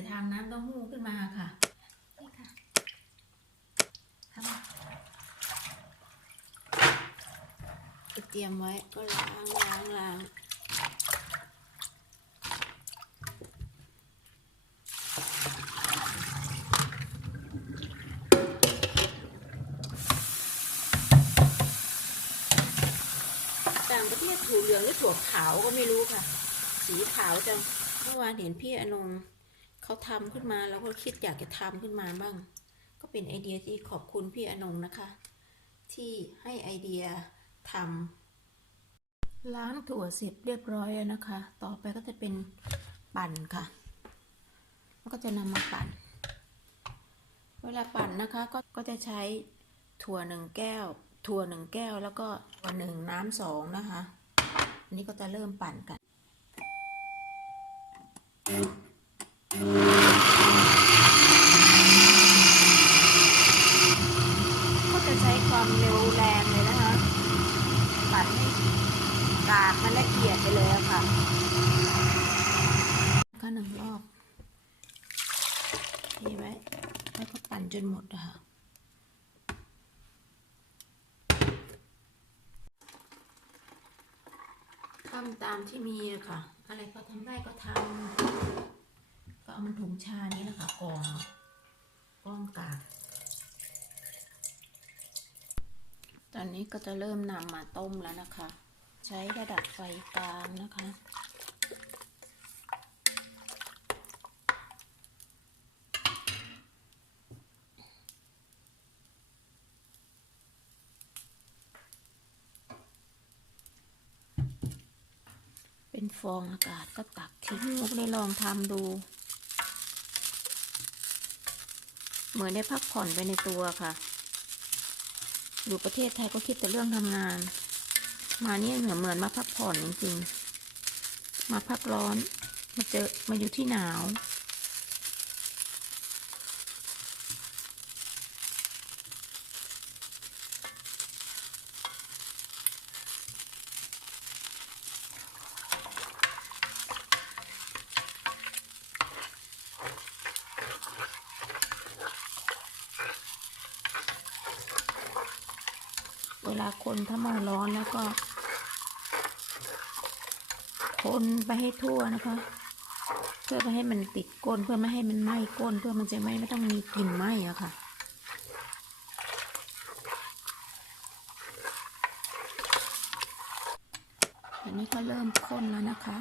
จะทำน้ำเต้าหู้ขึ้นมาค่ะนี่ค่ะทำเตรียมไว้ก็ล้างล้างล้างต่างประเทศถั่วเหลืองหรือถั่วขาวก็ไม่รู้ค่ะ สีขาวจังเมื่อวานเห็นพี่อนง เขาทำขึ้นมาแล้วก็คิดอยากจะทำขึ้นมาบ้าง ก็เป็นไอเดียที่ขอบคุณพี่อนงนะคะ ที่ให้ไอเดียทำล้างถั่วเสร็จเรียบร้อยแล้วนะคะ ต่อไปก็จะเป็นปั่นค่ะแล้วก็จะนำมาปั่น เวลาปั่นนะคะก็ก็จะใช้ถั่วหนึ่งแก้ว ถั่วหนึ่งแก้วแล้วก็ถั่วหนึ่งน้ำสองนะคะอันนี้ก็จะเริ่มปั่นกัน ความเร็วแรงเลยนะคะปั่นให้กากมันละเอียดไปเลยะค่ะก็หนึ่งรอบนี่ไว้แล้วก็ปั่นจนหมดอะค่ะทำตามที่มีะค่ะ อะไรก็ทำได้ก็ทำก็เอามันถุงชานี้แหละค่ะกรองกรองกาก ต อนนี้ก็จะเริ่มนำมาต้มแล้วนะคะ ใช้ระดับไฟกลางนะคะ เป็นฟองอากาศก็ตักทิ้งมุกได้ลองทำดู เหมือนได้พักผ่อนไปในตัวค่ะ อยู่ประเทศไทยก็คิดแต่เรื่องทำงาน มาเนี่ยเหมือนเหมือนมาพักผ่อนจริงๆ มาพักร้อน มาเจอมาอยู่ที่หนาว เวลาคนถ้าหม้อร้อนแล้วก็ คนไปให้ทั่วนะคะ เพื่อไม่ให้มันติดก้นเพื่อไม่ให้มันไหม้ก้น เพื่อมันจะไม่ไม่ต้องมีกลิ่นไหม้อะค่ะอันนี้ก็เริ่มข้นแล้วนะคะ